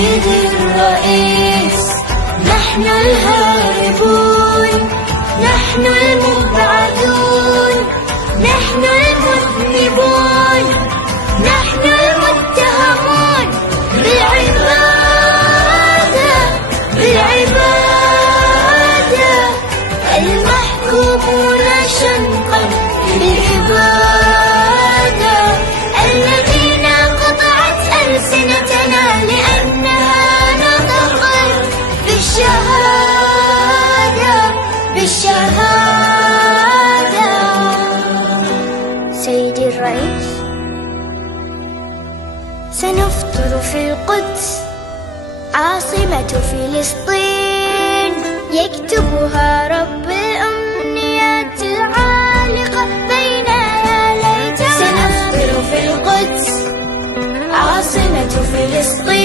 سيدي الرئيس، نحن الهاربون، نحن المبعدون، نحن المذنبون، نحن المتهمون بالعبادة، بالعبادة، المحكومون شنقا بالإبادة، الذين قطعت ألسنتنا لأنها نطقت بالشهادة، بالشهادة. سيدي الرئيس، سنفطر في القدس عاصمة فلسطين، يكتبها رب الأمنيات العالقة بين يا ليت. سنفطر في القدس عاصمة فلسطين.